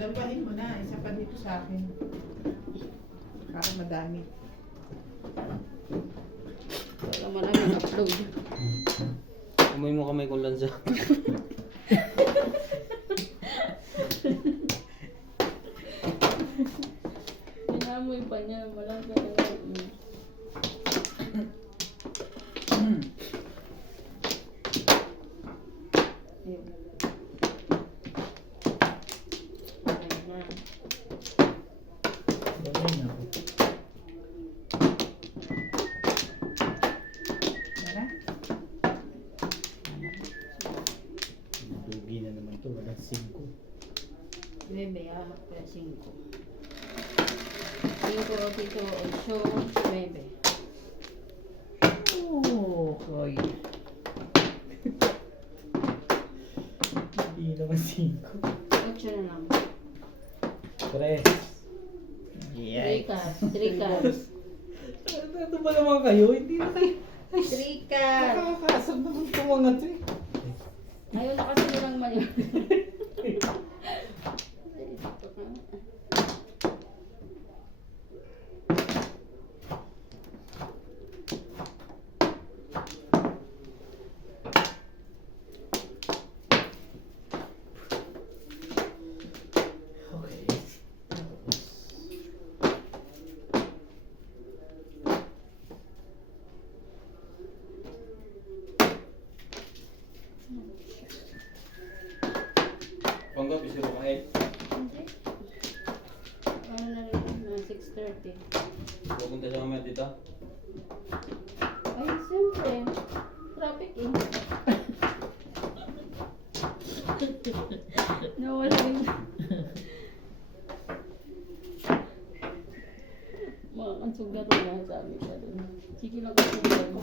Dampahin mo na. Isa pa dito sa akin. Para madami. Wala maraming upload. Umay mo kamay kong lansa. Inamoy pa niya. Walang ganun. Tara. Dugi na naman to, walang 5. Bebe, kaya 5. 5, 7, 8, 9. Oh, koy. Hindi naman 5. 8 na lang. 3. 3 cards. 3 cards. Ito ba naman kayo? Hindi na kayo. 3 cards. Nakakasab naman ito mga to eh. Ayaw na kasi nilang mali. Okay. Panggap, isip ko kahit. Hindi. Ano na rin, mga 6:30. Pupunta siya mamaya dito. Ay, siyempre. Traffic eh. Nawala yung... Mga kansugat na sabi siya dun. Sige lang kansugat mo.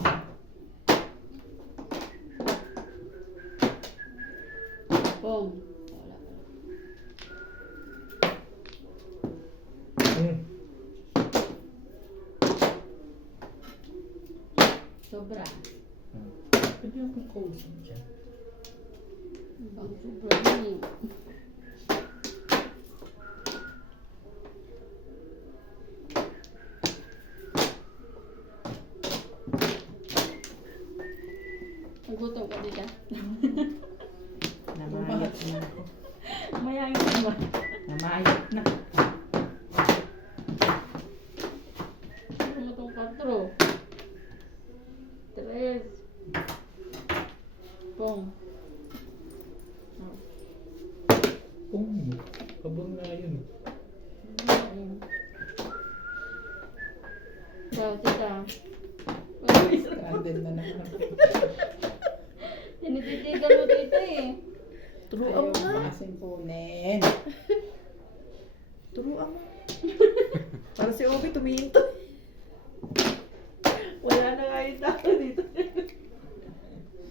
Pong. Wala ka. Sobra. Pwede akong kausap dyan. Bang sobra ni. Nagutom ka dito. Namayat na ako. Mayangin ka ba? Namayat na. Ano mo itong 4? 3. Pong. Kung kabang nga yun. Ciao, tita. Random na naman. Tinititigan mo dito eh. Turuan mo nga. Simpunin. Turuan mo. Para si Obi tumihinto. Wala na nga yung tao dito.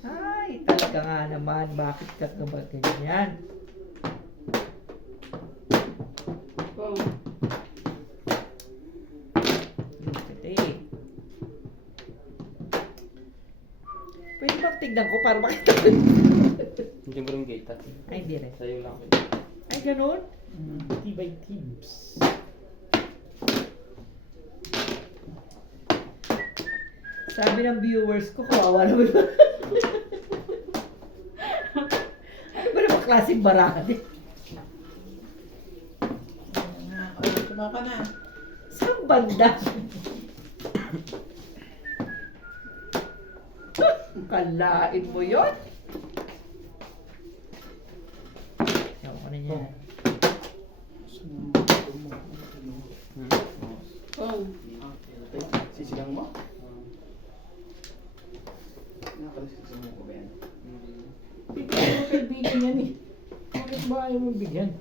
Ay, talaga nga naman. Bakit ka ba ganyan? Pong. Hindi. Pwede bang tignan ko para makita ko? Hindi mo rin kita. Ay, hindi rin. Sa'yo lang. Ay, ganun? Tibay teams. Sabi ng viewers ko, kawawa naman. Ano ba naman klaseng barahan eh? Tuma ka na. Saan banda? Kalain mo yun? Ewan ko na niya. Pong. Sisigang mo? Hindi mo kaibigan yan eh. Bakit ba ayaw mo bigyan?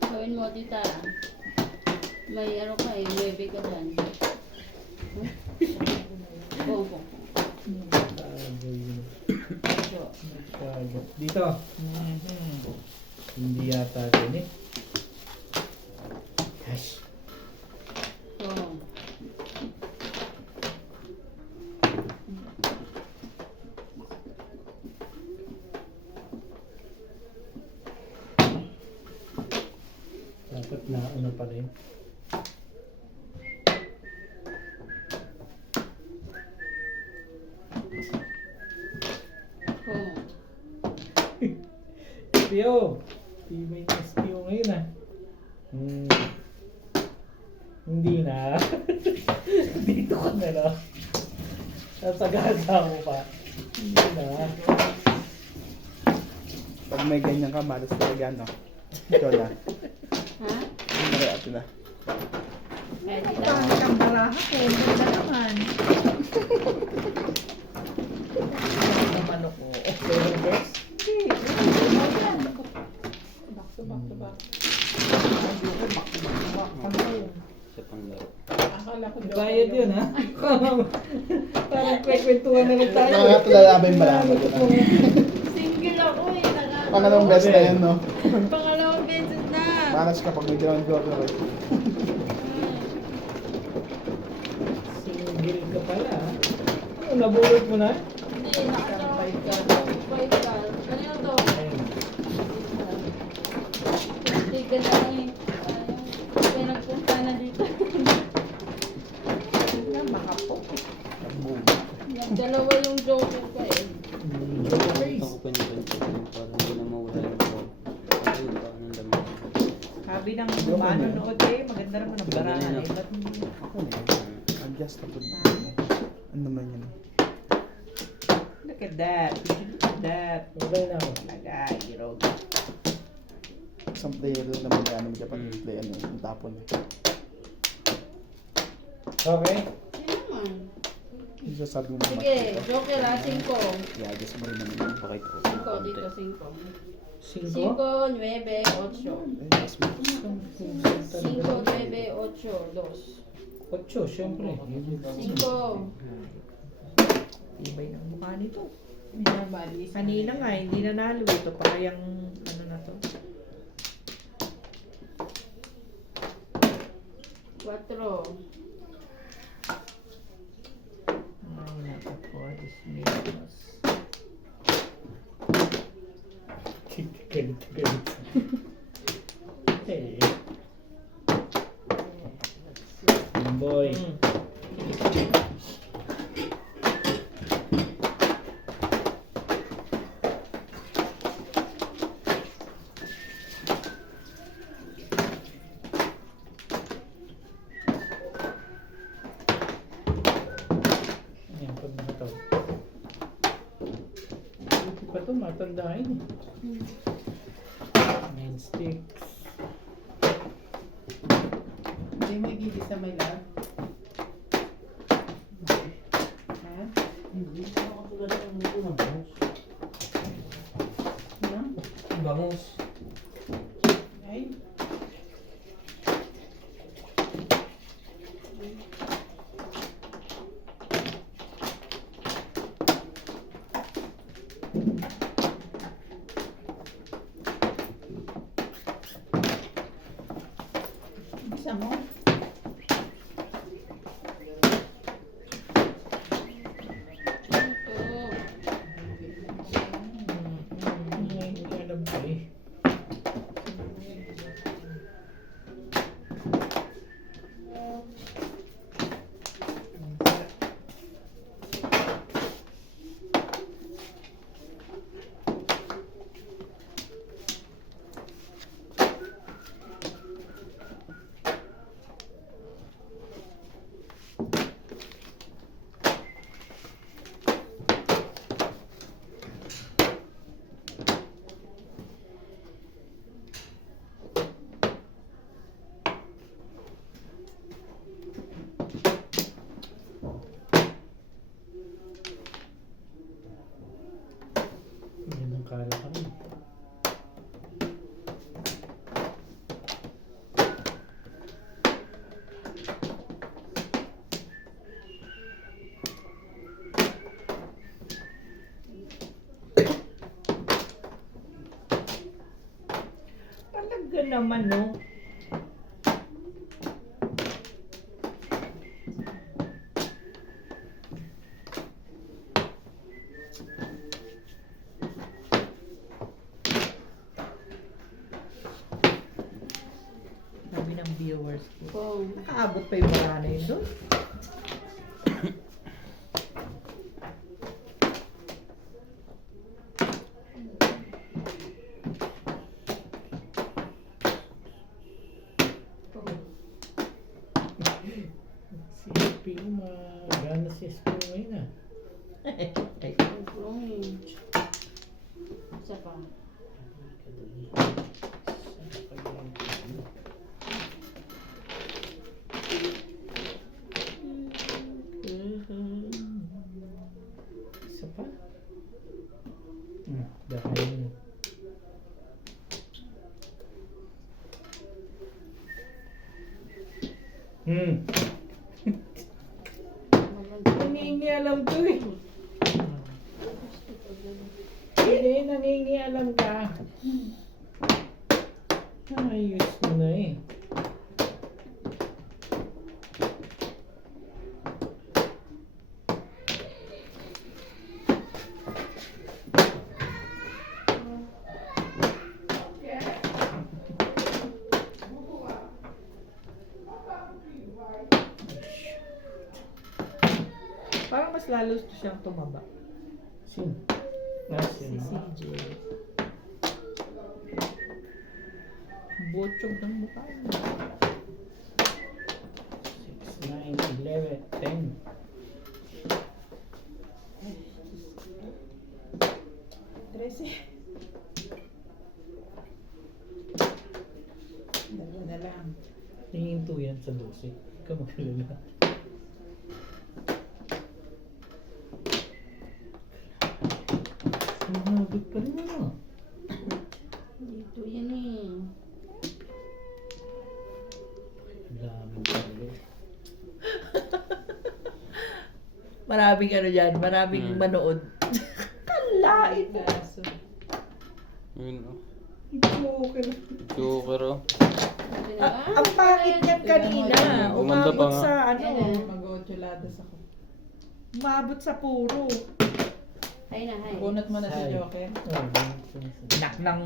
Gawin mo, tita. May ano ka eh, bebe ka dyan. Pong, pong. Dito. Hindi yata din eh. Gosh. Pong. Dapat na ano pa rin. Kung Pio! Tibay na Pio ngayon ah. Hindi na. Dito ka na lang. Nasagasa mo pa. Hindi na. Pag may ganyan ka, malas talaga, no? Ikaw na. ha? Hindi na ate na. Kaya di na. Pangit ang baraha ko. Ganda naman. Naman ako. Pero best. Back to back to back. Ayoko, back to back to back. Ano yun? Sa panglaro. Akala ko daw. Bayad yun ha. Parang kwekwentuhan na lang tayo. Nakakatulala yung baraha mo dun, ah. Single ako eh. Pangalawang best na yun, no? Pangalawang beses na. Malas ka pag may ground joker. Eh. Single ka pala ha. Ano, nabulot mo na? Hindi, nakasama ka. Five ka. Kanino to? Ayun. Tiga na lang eh. Kaya nagpunta na dito. Na, makapok. Nagdalawa yung joker ko eh. Ito ko pa niya para hindi na mawala yung phone. Ayun pa, anong laman. Sabi ng manonood eh, maganda naman ang baraha eh. Ba't Ako na. Adjustable. Ano naman yun? look at that. Look at that. Okay na ako. Talaga, hero. Isang player lang naman yan. Hindi kapag play ano, yung tapon. Okay. Sino naman? Yung sasabi mo Sige, joker ha, 5. I-adjust mo rin naman yung Pakita ko. 5 dito, 5. 5? 5, 9, 8. adjust mo. 5, 9, 8, 2. 8, syempre. 5. Ibay ng mukha nito. Kanina nga, hindi nanalo. Ito pa kayang ano na to. 4. Ay, naku po. Dismiss. Galit, galit. Hey. Boy. Ayan, pag nakataw. Hindi pa ito, matandahin eh. 9 sticks. Hindi mo igigisa may love. Ha? Ha? Bangus. Ay, isa mo. Hindi alam ko eh. Yan ang kala kami. Talaga naman, no? viewers ko. Kung Nakaabot pa yung wala na yun doon. Si SPO, magana si SPO ngayon ah. kung isa pa. Isa pa? Dahil nangingialam to eh. Hindi, nangingialam ka. Ayos mo na eh. Parang mas lalo siyang tumaba. Sin? Si CJ. Botsyog ng mukha niya. 6, 9, 11, 10. Dalawa na lang. Tingin 2 yan sa 12. Ikaw magalala. Nabot pa rin ano. Dito yan eh. Ang dami talaga. Maraming ano dyan, maraming manood. Kalain mo. Yun oh. Joker. Joker oh. Ang pangit niyan kanina. Gumanda pa Umabot nga. sa ano. Mag-ocholadas ako. Umabot sa puro. Hay na, hay. Bunot mo na si Ay. Joker. Nak ng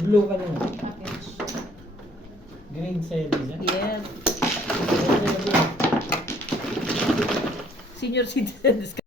Blue ka na. Package. Green series. yes. Senior citizens